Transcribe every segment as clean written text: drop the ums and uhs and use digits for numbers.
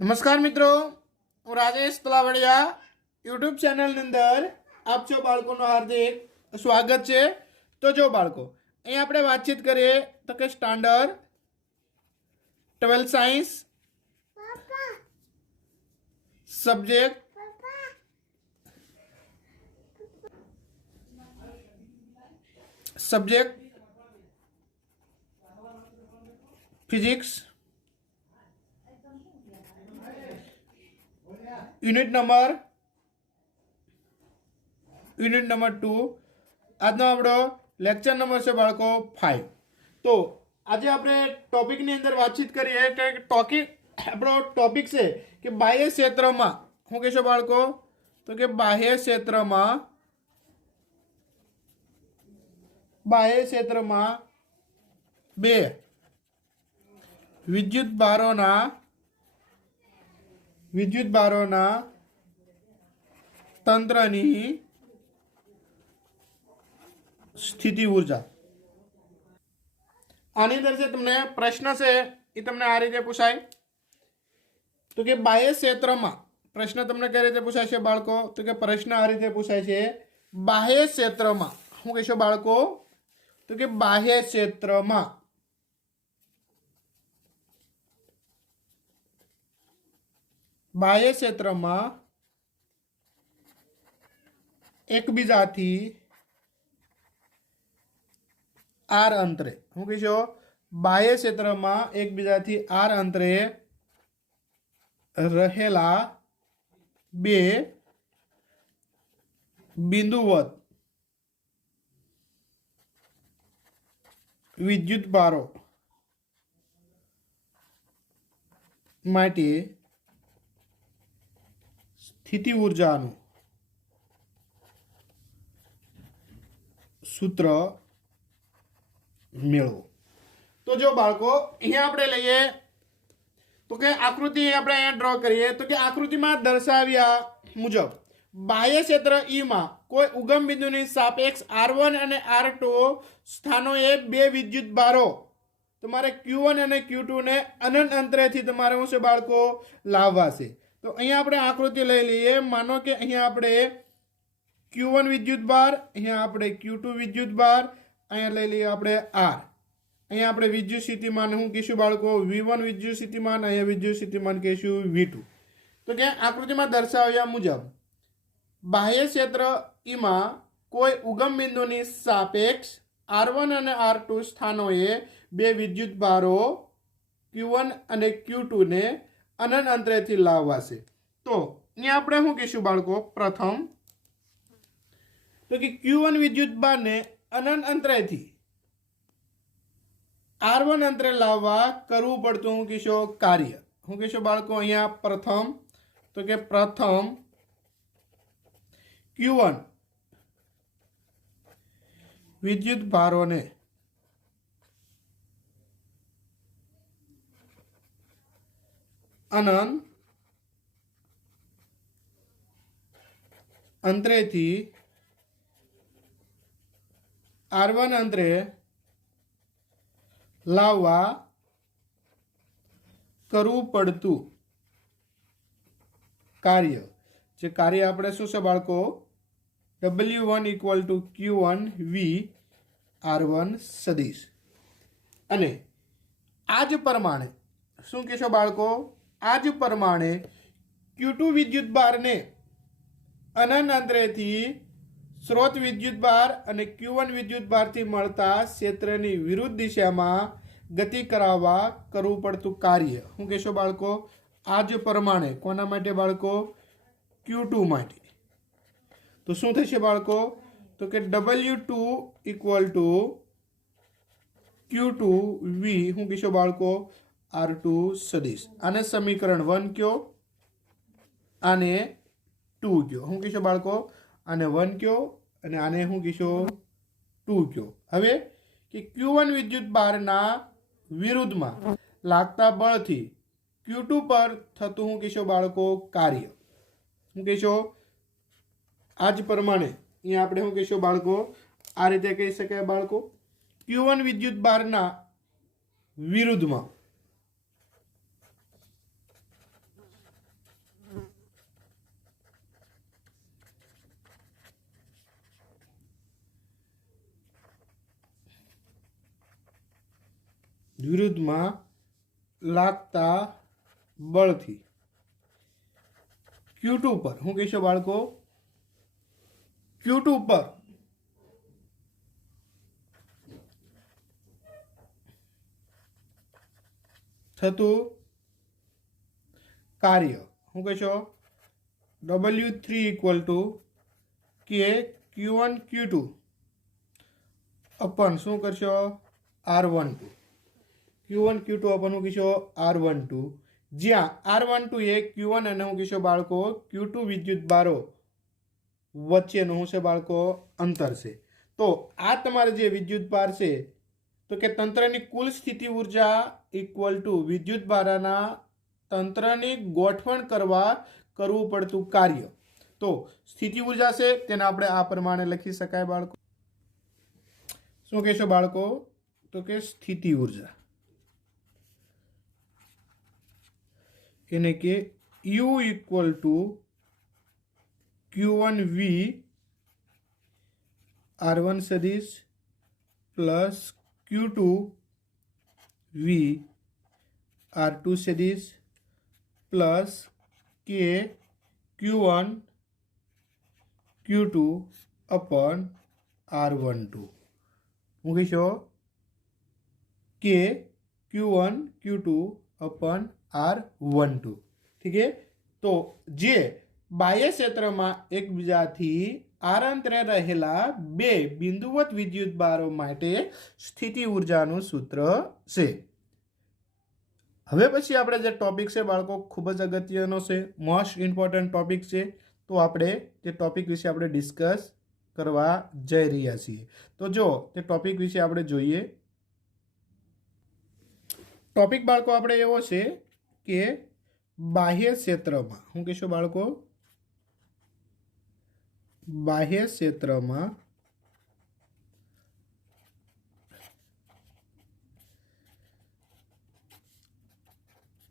नमस्कार मित्रों, हूँ राजेश तलावड़िया यूट्यूब चैनल अंदर आप सौ बाळकों हार्दिक स्वागत है। तो जो बाळको अहीं आपणे बातचीत करिए तो कि standard 12 science subject physics unit number 2 आज आपणो लेक्चर नंबर से बाळको 5। तो आज आपणे टॉपिक ની અંદર વાતચીત કરીએ કે આપણો ટોપિક છે કે બાહ્ય ક્ષેત્રમાં શું કહેશો બાળકો? તો કે બાહ્ય ક્ષેત્રમાં બે વિદ્યુત ભારોના તંત્રની સ્થિતિ ऊर्जा। आनी अंदर से तमने प्रश्न से ये तमने आ रीते पूछाय तो कि बाह्य क्षेत्र में प्रश्न तमने कई रीते पूछाय छे बाळको? तो कि प्रश्न आ रीते पूछाय छे बाह्य क्षेत्र में शुं कहेशो बाळको? तो कि बाह्य क्षेत्र में एकबीजाथी आर अंतरे शुं कहीशो? बाह्य क्षेत्र में एकबीजाथी आर अंतरे रहेला बे बिंदुवत विद्युत भारो माटे स्थिति ऊर्जानुं सूत्र मेळवो। तो जो बाळको अहींया आपणे लईए तो कि आकृति आपणे अहींया ड्रॉ करीए तो कि आकृति में दर्शाव्या मुजब बाह्य क्षेत्र ई में कोई उगम बिंदुनी सापेक्ष R1 અને R2 स्थानोए बे विद्युत भारो तमारे Q1 અને Q2 ने अनंत अंतरेथी तमारे शुं छे बाळको लाववा छे। तो अहींया आपणे आकृति लई लईए। मानो कि अहींया आपणे Q1 विद्युत भार, अहींया आपणे Q2 विद्युत भार, अहींया लई लईए आपणे R। अहींया आपणे विद्युत स्थितिमान शुं कहीशुं बाळको? V1 विद्युत स्थितिमान, अहींया विद्युत स्थितिमान कहीशुं V2। तो कि आकृति में दर्शाव्या मुजब बाह्य क्षेत्र ई में कोई उगम बिंदुनी सापेक्ष R1 અને R2 स्थानोए बे विद्युत भारो Q1 અને Q2 ने अनंत अंतरेथी लाववा छे। तो अहींया आपणे शुं कहीशुं बाळको? प्रथम तो कि Q1 विद्युत भार ने अनंत अंतरेथी R1 अंतरे लाववा करवू पड़तुं शुं कहीशो? कार्य। शुं कहीशो बाळको? अहींया प्रथम तो कि प्रथम Q1 विद्युत भारोने अनंत अंतरेथी R1 अंतरे लाववा करवू पड़तुं कार्य। जे कार्य आपणे शुं छे बाळको? W1 = Q1 V R1 सदिश। अने आज प्रमाणे शुं कहेशो बाळको? आज प्रमाणे Q2 विद्युत भार ने अनंत अंतरेथी स्रोत विद्युत भार अने Q1 विद्युत भार थी मळता क्षेत्रनी विरुद्ध दिशा में गति करावा करवू पड़तुं कार्य। शुं कहेशो बाळको? आज प्रमाणे कोना माटे बाळको? Q2 माटे। तो शुं थशे बाळको? तो कि W2 = Q2 V शुं कहीशो बाळको? R2 सदिश। आने समीकरण 1 क्यो, आने 2 क्यो। शुं कहीशो बाळको? आने 1 क्यो अने आने शुं कहीशो? 2 क्यो। हवे कि Q1 विद्युत भारना विरुद्ध में लागता बळथी Q2 पर थतुं शुं कहीशो बाळको? कार्य। शुं कहीशो? आज प्रमाणे अहींया आपणे शुं कहीशुं बाळको? आ रीते कही शकाय बाळको। Q1 विद्युत भारना विरुद्ध में વિરુદ્ધમાં લાગતા બળથી Q2 પર શું કહીશું બાળકો? Q2 પર થતું કાર્ય શું કહેશો? W3 ઇક્વલ ટુ કે Q1 Q2 अपन શું કરશો? R12 Q1 Q2 अपन શું કહેશો? R12 જ્યાં R12 એ Q1 અને શું કહેશો બાળકો? Q2 વિદ્યુત ભારો વચ્ચેનું શું છે બાળકો? અંતર છે. તો આ તમારે જે વિદ્યુત ભાર છે તો કે તંત્રની કુલ સ્થિતિ ઉર્જા ઇક્વલ ટુ વિદ્યુત ભારાના તંત્રની ગોઠવણ કરવું પડતું કાર્ય. તો સ્થિતિ ઉર્જા છે તેને આપણે આ પ્રમાણે લખી શકાય બાળકો. શું કહેશો બાળકો? તો કે સ્થિતિ ઉર્જા એને કે U equal to Q1V R1 સદિશ પ્લસ Q2V R2 સદિશ प्लस के Q1 Q2 अपन R12 હું કહીશો? કે Q1 Q2 अपन R12 ठीक है. तो जे बाह्य क्षेत्र में एकबीजाथी आरंतरे रहेला बे बिंदुवत विद्युत भारो माटे स्थिति ऊर्जाનું सूत्र છે. હવે પછી આપણે જે ટોપિક છે બાળકો ખૂબ જ અગત્યનો છે, મોસ્ટ ઇમ્પોર્ટન્ટ ટોપિક છે. તો આપણે તે ટોપિક વિશે આપણે ડિસ્કસ કરવા જઈ રહ્યા છીએ. તો જો તે ટોપિક વિશે આપણે જોઈએ. ટોપિક બાળકો આપણે એવો છે કે બાહ્ય ક્ષેત્રમાં શું કહેશો બાળકો? બાહ્ય ક્ષેત્રમાં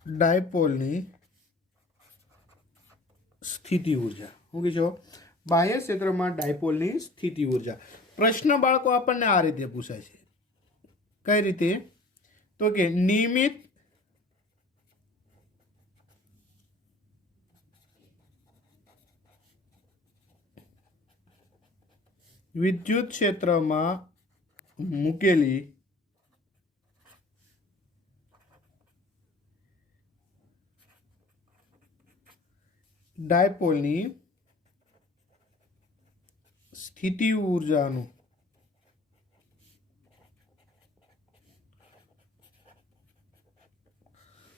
ડાયપોલની સ્થિતિ ઊર્જા શું કહેશો? બાહ્ય ક્ષેત્રમાં ડાયપોલની સ્થિતિ ઊર્જા. પ્રશ્ન બાળકો આપણને આ રીતે પૂછાય છે. કઈ રીતે? તો કે નિયમિત વિદ્યુત ક્ષેત્રમાં મૂકેલી ડાયપોલની સ્થિતિ ઊર્જાનું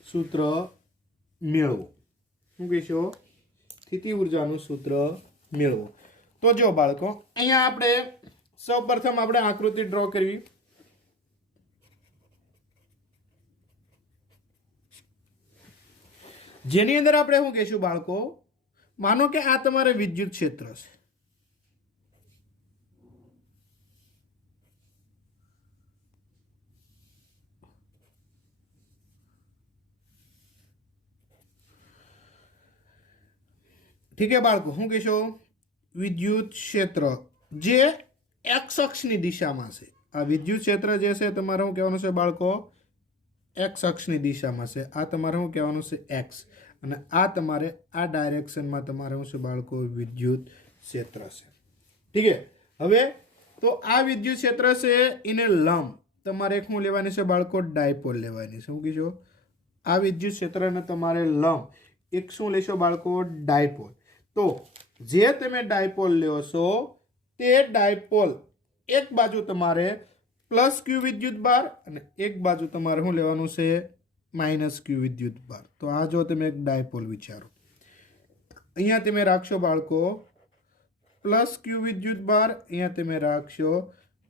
સૂત્ર મેળવો. શું કહેશો? સ્થિતિ ઊર્જાનું સૂત્ર મેળવો. તો જો બાળકો અહીંયા આપણે સૌપ્રથમ આપણે આકૃતિ ડ્રો કરવી. જેની અંદર આપણે શું કહેશું બાળકો? માનો કે આ તમારે વિદ્યુત ક્ષેત્ર છે. ઠીક હે બાળકો, શું કહેશો? વિદ્યુત ક્ષેત્ર જે એક્સ અક્ષની દિશામાં છે. આ વિદ્યુત ક્ષેત્ર જે છે તમારે શું કહેવાનું છે બાળકો? એક્સ અક્ષની દિશામાં છે. આ તમારે શું કહેવાનું છે? એક્સ. અને આ તમારે આ ડાયરેક્શનમાં તમારે શું છે બાળકો? વિદ્યુત ક્ષેત્ર છે. ઠીક છે. હવે તો આ વિદ્યુત ક્ષેત્ર છે એને લંબ તમારે એક શું લેવાની છે બાળકો? ડાયપોલ લેવાની છે. શું કહેશો? આ વિદ્યુત ક્ષેત્રને તમારે લંબ એક શું લેશો બાળકો? ડાયપોલ. તો જે તમે ડાયપોલ લ્યો છો તે ડાયપોલ એક બાજુ તમારે પ્લસ ક્યુ વિદ્યુત ભાર અને એક બાજુ તમારે શું લેવાનું છે? માઇનસ ક્યુ વિદ્યુત ભાર. તો આ જો તમે એક ડાયપોલ વિચારો, અહીંયા તમે રાખશો બાળકો પ્લસ ક્યુ વિદ્યુત ભાર, અહીંયા તમે રાખશો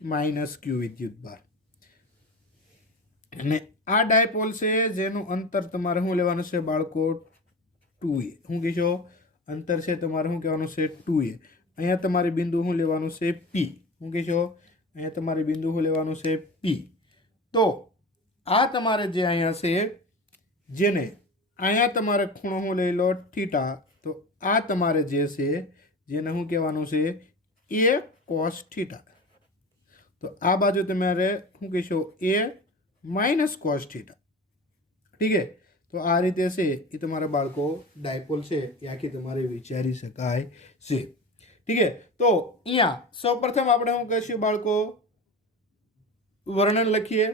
માઇનસ ક્યુ વિદ્યુત ભાર. અને આ ડાયપોલ છે જેનું અંતર તમારે શું લેવાનું છે બાળકો? 2a. શું કહેશો? અંતર છે તમારે શું કહેવાનું છે? 2a. અહીંયા તમારે બિંદુ શું લેવાનું છે? P. શું કહેશો? અહીંયા તમારે બિંદુ શું લેવાનું છે? P. તો આ તમારે જે અહીંયા છે જેને અહીંયા તમારે ખૂણો શું લઈ લો? થીટા. તો આ તમારે જે છે જેને શું કહેવાનું છે? A cos theta. તો આ બાજુ તમારે શું કહેશો? A minus cos theta. ठीक है, तो आ रीते छे ए तमारा बाळको डायपोल छे ए आखी तमारे विचारी शकाय छे। ठीक है, तो अहींया सौप्रथम आपणे शुं कहीશું बाळको वर्णन लखीए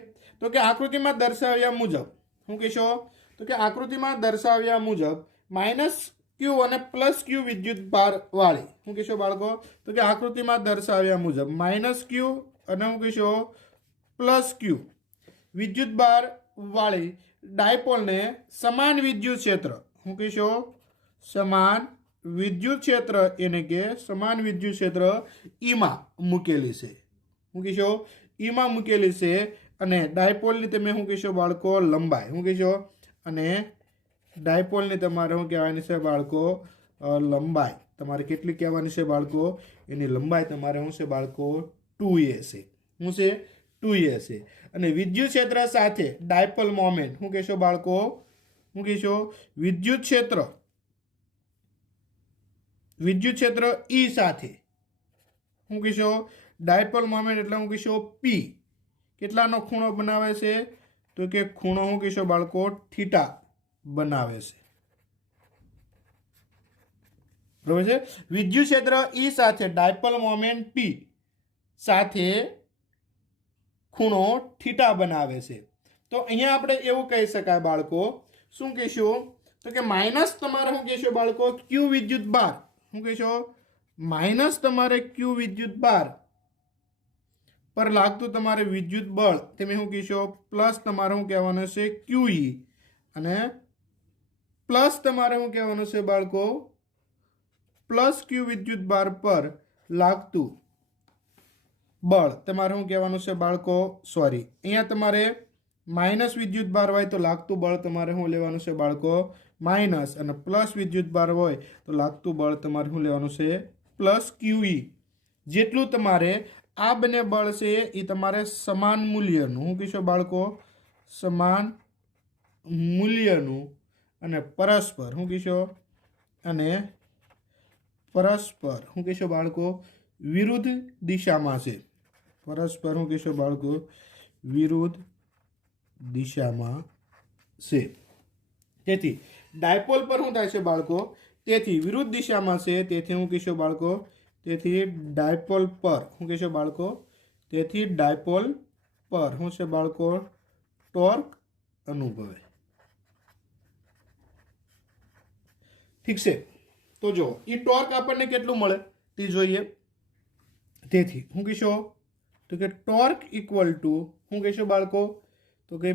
तो कि आकृति में दर्शाव्या मुजब शू कहो तो कि आकृति में दर्शाव्या मुजब माइनस क्यू और प्लस क्यू विद्युत भार वाली शू कहो बाळको तो कि आकृति में दर्शाव्या मुजब माइनस क्यू और शू कहो प्लस क्यू विद्युत भार वाली डायपोल ने समान विद्युत क्षेत्र शू कहो समान विद्युत क्षेत्र एने के समान विद्युत क्षेत्र ईमा मूकेली छे शू कहो ईमा मूकेली छे अने डायपोल ने तमे शू कहो बाळको लंबाई शू कहो अने डायपोल ने तमारे शू कहेवानी छे बाळको लंबाई तमारे केटली कहेवानी छे बाळको एनी लंबाई तमारे शू छे बाळको 2a छे शू छे 2a छे अने विद्युत क्षेत्र साथे डायपोल मोमेंट शू कहो बाळको शू कहो विद्युत क्षेत्र ई साथे शू कहो डायपोल मोमेंट एटले शू कहो p કેટલાનો ખૂણો બનાવે છે તો કે ખૂણો હું કહીશો બાળકો થીટા બનાવે છે બરાબર છે વિદ્યુત ક્ષેત્ર E સાથે ડાયપોલ મોમેન્ટ P સાથે ખૂણો થીટા બનાવે છે તો અહીંયા આપણે એવું કહી શકાય બાળકો શું કહીશું તો કે માઈનસ તમારે શું કહીશું બાળકો Q વિદ્યુત ભાર શું કહીશો માઈનસ તમારે Q વિદ્યુત ભાર पर लागतु तमारे विद्युत बल तेमे शू कहीशो प्लस तमारे शू कहेवानुं छे QE अने प्लस तमारे शू कहेवानुं छे बाळको प्लस Q विद्युत भार पर लागतु बल तमारे शू कहेवानुं छे बाळको सॉरी अहींया तमारे माइनस विद्युत भार होय तो लागतु बल तमारे शू लेवानुं छे बाळको माइनस अने प्लस विद्युत भार होय तो लागतु बल तमारे शू लेवानुं छे प्लस QE जेटलुं तमारे आ बने बल से ये तमारे समान मूल्यनु शू कहीशो बाळको समान मूल्यनु अने परस्पर शू कहीशो अने परस्पर शू कहीशो बाळको विरुद्ध दिशा में छे परस्पर शू कहीशो बाळको विरुद्ध दिशा में छे तेथी डायपोल पर शू थाय छे बाळको तेथी विरुद्ध दिशा में छे तेथी शू कहीशो बाळको तेथी डायपोल पर शू कहीशो बाळको तेथी डायपोल पर शू छे बाळको टॉर्क अनुभवे ठीक छे तो जो ई टॉर्क आपणे केटલું મળે તે જોઈએ તેથી शू कहीशो तो के टॉर्क इक्वल टू शू कहीशो बाळको तो के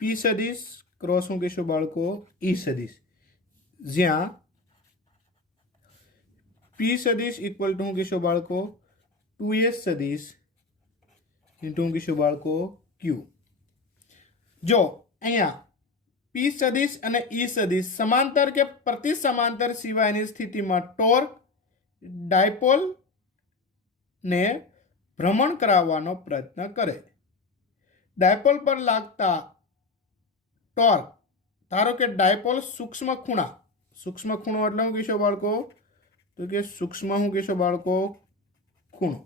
P सदिश क्रॉस शू कहीशो बाळको E सदिश ज्यां P सदिश इक्वल टू कहीशो बाळको 2s सदिश इंटू कहीशो बाळको Q जो अहींया P सदिश अने E सदिश समांतर के प्रति समांतर सिवायनी स्थितिमां टॉर्क डायपोल ने भ्रमण कराववानो प्रयत्न करे डायपोल पर लागता टॉर्क धारो के डायपोल सूक्ष्म खूणा एटले शुं कहीशो बाळको तो कि सूक्ष्म शू कहीशो बाळको खूणो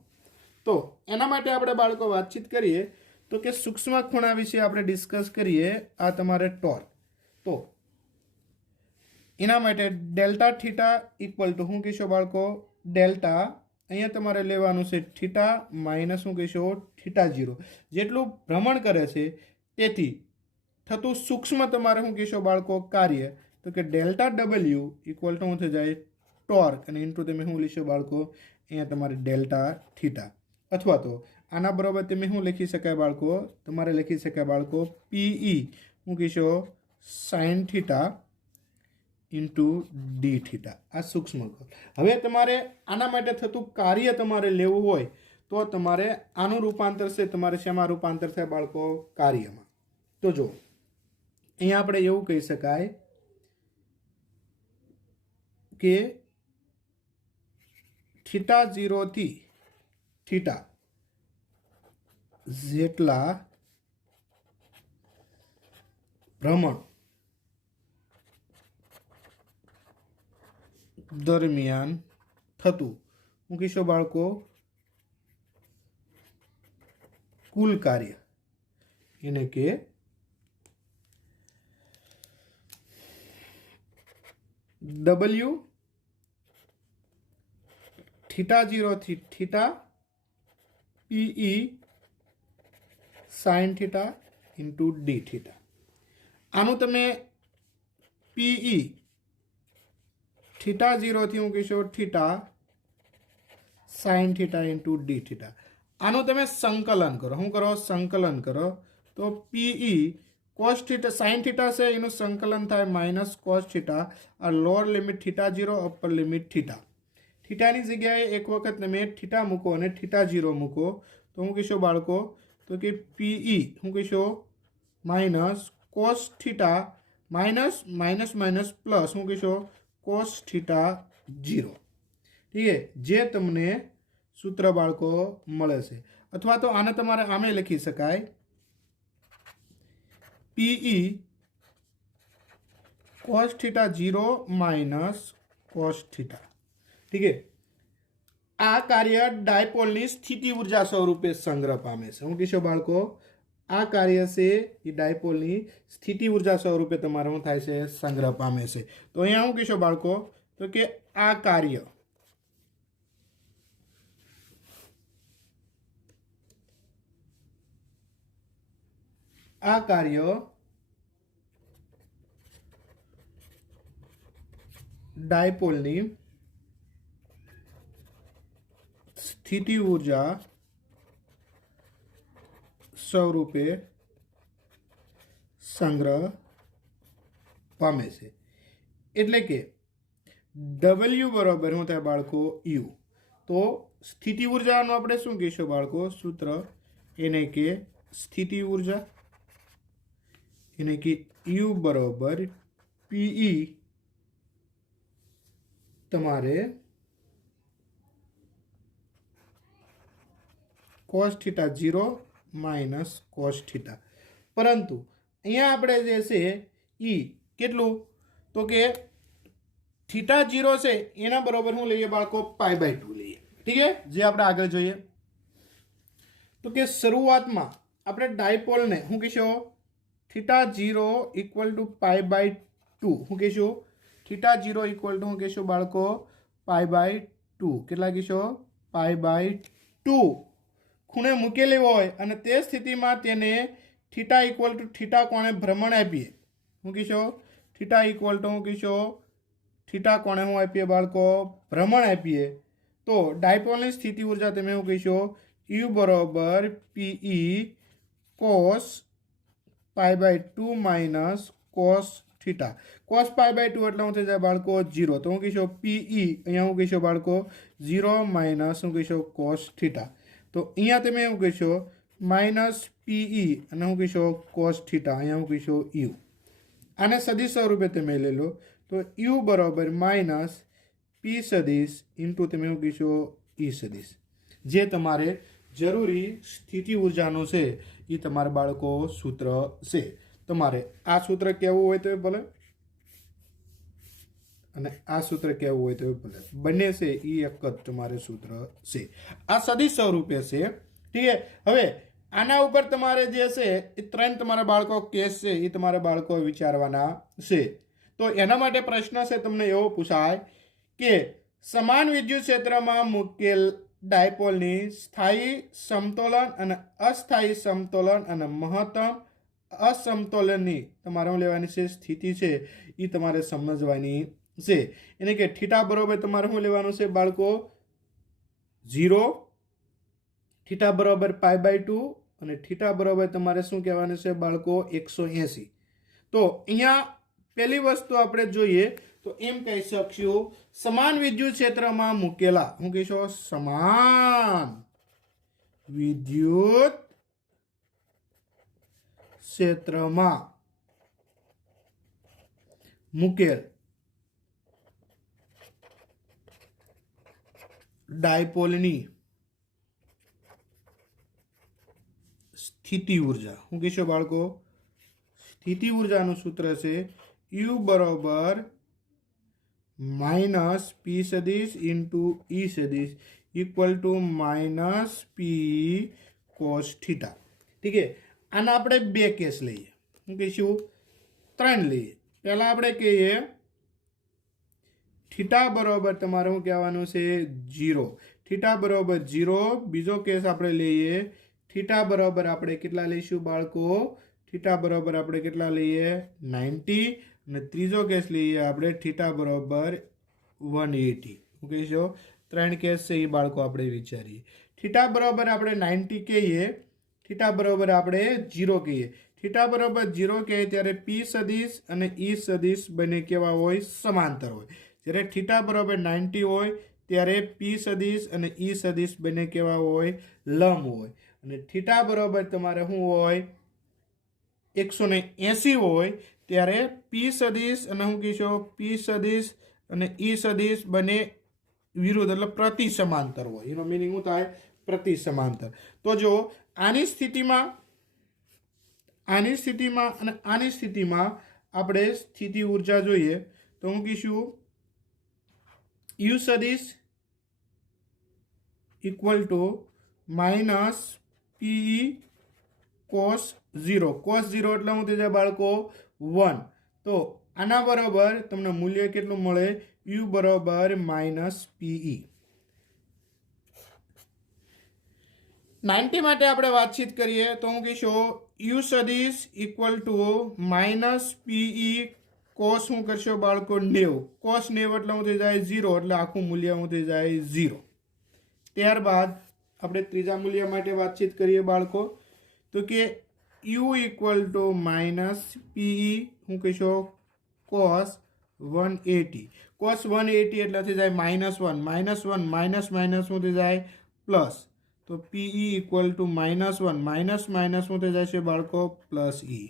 तो एना माटे आपणे बाळको वातचीत करीए तो कि सूक्ष्म खूणा विषे आपणे डिस्कस करीए आ तमारे टॉर्क तो एना माटे डेल्टा थीटा इक्वल टू शू कहीशो बाळको डेल्टा अहींया तमारे लेवानुं छे थीटा माइनस शू कहीशो थीटा 0 जेटલું भ्रमण करे छे तेथी थतुं सूक्ष्म तमारे शू कहीशो बाळको कार्य तो कि डेल्टा W इक्वल टू थई जाय टॉर्क अने इंटू तमे शू लीशो बाळको अहींया तमारे डेल्टा थीटा अथवा तो आना बराबर तमे शू लखी शकाय बाळको तमारे लखी शकाय बाळको PE शू कहीशो sin theta into D theta आ सूक्ष्म हवे तमारे आना माटे थतुं कार्य तमारे लेवुं होय तो तमारे आनुं रूपांतर से तमारे शेमां रूपांतर थाय बाळको कार्यमां तो जो अहींया आपणे एवुं कही शकाय के थीटा 0 थी थीटा जेटला भ्रमण दरमियान थतुं शू कहीशो बाळको कुल कार्य એને કે W थीटा 0 थी theta PE sin theta into D theta. आनु तमे PE थीटा 0 थी हूँ कहीशो theta sin theta into D theta. आनु तमे संकलन करो, हूँ करो संकलन करो तो PE cos theta sin theta से इनु संकलन थाय माइनस cos थीटा और lower limit theta 0 upper limit theta. थीटानी जग्याए एक वखत तमे थीटा मूको अने थीटा 0 मूको तो हूँ कहीशो बाळको तो कि PE हूँ कहीशो minus cos theta minus minus minus plus हूँ कहीशो cos थीटा 0। ठीक है, जे तमने सूत्र बाळको मळे छे। अथवा तो आने तमारे आमे लखी शकाय PE cos theta 0 minus cos theta. ठीक है, आ कार्य डायपोलनी स्थिति ऊर्जा स्वरूपे संग्रह पामे छे। हूँ कहीशो बाळको आ कार्य से ये डायपोलनी स्थिति ऊर्जा स्वरूपे तमारे हूँ थाय छे संग्रह पामे छे। तो अहींया हूँ कहीशो बाळको तो के आ कार्य डायपोलनी स्थिति ऊर्जा स्वरूपे संग्रह पामे छे। एटले के W बराबर हूँ थाय बाळको U। तो स्थिति ऊर्जा नो आपणे शुं कहीशुं बाळको सूत्र एने के स्थिति ऊर्जा एने के U बराबर PE तमारे cos theta 0 minus cos theta. परंतु अहींया आपणे जे छे ई केटलुं तो के थीटा 0 से एना बराबर हूँ लईए बाळको π/2 लईए। ठीक है, जे आपणे आगळ जोईए तो के शुरुआत में आपणे डायपोल ने हूँ कहीशो थीटा 0 इक्वल टू π/2 हूँ कहीशो थीटा 0 इक्वल टू हूँ कहीशो बाळको π/2 केटला कहीशो π/2 खूणे मूकेली होय अने ते स्थितिमां तेने थीटा इक्वल टू थीटा कोणे भ्रमण आपीए। हूँ कहीशो थीटा इक्वल टू हूँ कहीशो थीटा कोणे हूँ आपीए बाळको भ्रमण आपीए। तो डायपोलनी स्थिति ऊर्जा तमे हूँ कहीशो U बराबर PE cos π/2 minus cos theta. cos π/2 એટલે હું થઈ જાય બાળકો 0। તો હું કહીશો PE અહીંયા હું કહીશો બાળકો 0 માઇનસ હું કહીશો cos થીટા। તો અહીંયા તમે એવું કહીશો માઇનસ PE અને હું કહીશો cos થીટા, અહીંયા હું કહીશો U। આને સદિશ સ્વરૂપે તમે લઈ લો તો U બરાબર માઇનસ P સદિશ ઇન્ટુ તમે એવું કહીશો E સદિશ। જે તમારે જરૂરી સ્થિતિ ઊર્જાનું છે એ તમારા બાળકો સૂત્ર છે। તમારે આ સૂત્ર કહેવું હોય તો ભલે અને આ સૂત્ર કહેવું હોય તો ભલે, બંને છે એ એક જ તમારે સૂત્ર છે। આ સદિશ સ્વરૂપે છે। ઠીક છે, હવે આના ઉપર તમારે જે છે એ ત્રણ તમારા બાળકો કેસ છે એ તમારા બાળકો વિચારવાના છે। તો એના માટે પ્રશ્ન છે તમને એવો પૂછાય કે સમાન વિદ્યુત ક્ષેત્રમાં મૂકેલ ડાયપોલની સ્થાયી સમતોલન અને અસ્થાયી સમતોલન અને મહત્તમ असमतोलननी तमारे लेवानी छे स्थिति छे ई तमारे समजवानी छे। यानी के थीटा बराबर तमारे शुं लेवानुं छे बाळको 0, थीटा बराबर π/2 અને थीटा बराबर तमारे शुं कहेवानुं छे बाळको 180। तो अहींया पहली वस्तु आपणे जोईए तो एम कही शकशुं समान विद्युत क्षेत्रमां मूकेला, हुं कहीशो समान विद्युत क्षेत्रमा मूकेल डायपोलनी स्थिति ऊर्जा हूँ कहीशो बाळको स्थिति ऊर्जानुं सूत्र छे U बराबर माइनस P सदिश इंटू E सदिश equal to minus P cos theta. ठीक है, આના આપણે બે કેસ લઈએ, શું કહીશું? 3 લઈએ. પહેલા આપણે કહીએ થીટા બરોબર તમારે શું કહેવાનું છે? 0. થીટા બરોબર 0. બીજો કેસ આપણે લઈએ થીટા બરોબર આપણે કેટલા લઈશું બાળકો? થીટા બરોબર આપણે કેટલા લઈએ? 90. અને ત્રીજો કેસ લઈએ આપણે થીટા બરોબર 180. શું કહીશું? 3 કેસ છે એ બાળકો આપણે વિચારીએ. થીટા બરોબર આપણે 90 કહીએ, થીટા બરોબર આપણે 0 કહીએ. થીટા બરોબર 0 કહીએ ત્યારે પી સદિશ અને ઈ સદિશ બંને કેવા હોય? સમાંતર હોય. જ્યારે થીટા બરોબર 90 હોય ત્યારે પી સદિશ અને ઈ સદિશ બંને કેવા હોય? લંબ હોય. અને થીટા બરોબર તમારે શું હોય? 180 હોય ત્યારે પી સદિશ અને શું કહીશું? પી સદિશ અને ઈ સદિશ બંને વિરુદ્ધ એટલે પ્રતિ સમાંતર હોય. એનો મિનિંગ શું થાય? પ્રતિ સમાંતર. તો જો આની સ્થિતિમાં અને આની સ્થિતિમાં આપણે સ્થિતિ ઊર્જા જોઈએ તો હું કહીશું યુ સદિશ equal to minus PE cos 0. Cos 0 એટલે શું થઈ જાય બાળકો? 1. તો આના બરોબર તમને મૂલ્ય કેટલું મળે? યુ બરોબર માઇનસ પીઈ. 90 માટે આપણે વાતચીત કરીએ તો હું કહીશું યુ સદિશ equal to minus PE cos શું કરશો બાળકો? 90. કોસ 90 એટલે શું થઈ જાય? 0. એટલે આખું મૂલ્ય શું થઈ જાય? 0. ત્યારબાદ આપણે ત્રીજા મૂલ્ય માટે વાતચીત કરીએ બાળકો તો કે you equal to minus PE શું કહીશો? કોસ 180. કોસ 180 એટલે થઈ જાય -1. -1 માઇનસ માઇનસ શું થઈ જાય? પ્લસ. તો PE equal to -1 minus minus શું થઈ જશે બાળકો? પ્લસ ઈ.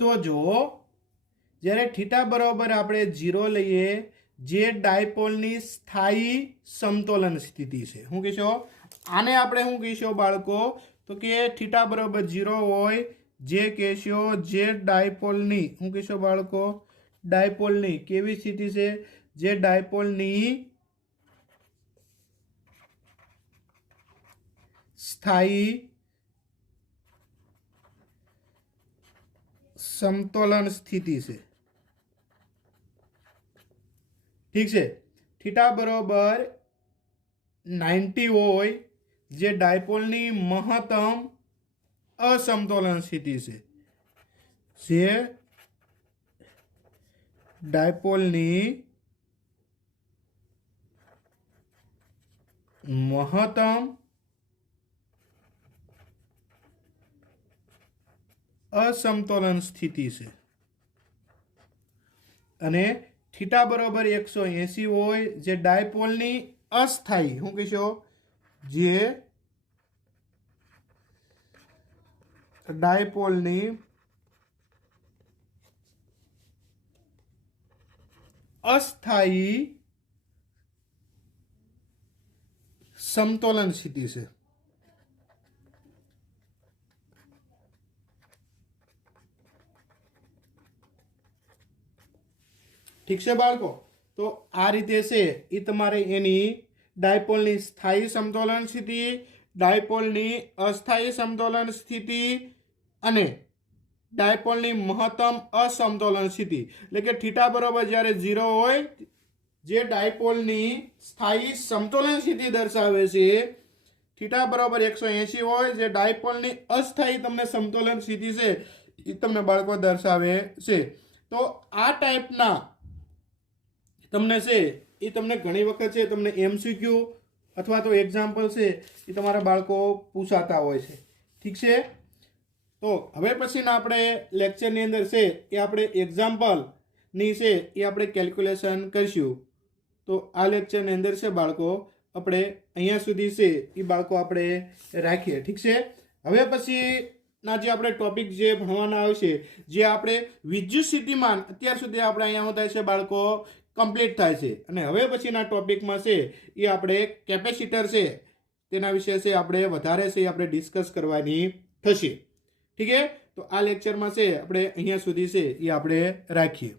તો જો જ્યારે થીટા બરોબર આપણે 0 લઈએ જે ડાયપોલની સ્થાયી સમતોલન સ્થિતિ છે. શું કહીશો? આને આપણે શું કહીશું બાળકો? તો કે થીટા બરોબર 0 હોય જે કહેશો જે ડાયપોલની શું કહેશો બાળકો? ડાયપોલની કેવી સ્થિતિ છે? જે ડાયપોલની સ્થાયી સમતોલન સ્થિતિ છે. ઠીક છે. થીટા બરોબર 90 હોય જે ડાયપોલની મહત્તમ અસમતોલન સ્થિતિ છે. જે ડાયપોલની મહત્તમ અસમતોલન સ્થિતિ છે. અને થીટા બરોબર 180 હોય જે ડાયપોલની અસ્થાયી શું કહીશો? જે ડાયપોલની અસ્થાયી સમતોલન સ્થિતિ છે. ઠીક છે બાળકો? તો આ રીતે છે એ તમારે એની ડાયપોલની સ્થાયી સમતોલન સ્થિતિ, ડાયપોલની અસ્થાયી સમતોલન સ્થિતિ અને ડાયપોલની મહત્તમ અસમતોલન સ્થિતિ એટલે કે થીટા બરોબર જ્યારે 0 હોય જે ડાયપોલની સ્થાયી સમતોલન સ્થિતિ દર્શાવે છે, થીટા બરોબર 180 હોય જે ડાયપોલની અસ્થાયી તમને સમતોલન સ્થિતિ છે એ તમને બાળકો દર્શાવે છે. તો આ ટાઈપના તમને છે એ તમને ઘણી વખત છે તમને MCQ અથવા તો એક્ઝામ્પલ છે એ તમારા બાળકો પૂછાતા હોય છે. ઠીક છે? તો હવે પછીના આપણે લેક્ચરની અંદર છે એ આપણે એક્ઝામ્પલની છે એ આપણે કેલ્ક્યુલેશન કરીશું. તો આ લેક્ચરની અંદર છે બાળકો આપણે અહીંયા સુધી છે એ બાળકો આપણે રાખીએ. ઠીક છે? હવે પછીના જે આપણે ટોપિક જે ભણવાના આવશે જે આપણે વિદ્યુત સ્થિતિમાન અત્યાર સુધી આપણે અહીંયા શું થાય છે બાળકો કમ્પ્લીટ થાય છે. અને હવે પછીના ટોપિકમાં છે એ આપણે કેપેસિટર છે તેના વિશે છે આપણે વધારે છે આપણે ડિસ્કસ કરવાની થશે. ઠીક છે? તો તો આ લેક્ચરમાં છે આપણે અહીંયા સુધી છે એ આપણે રાખીએ.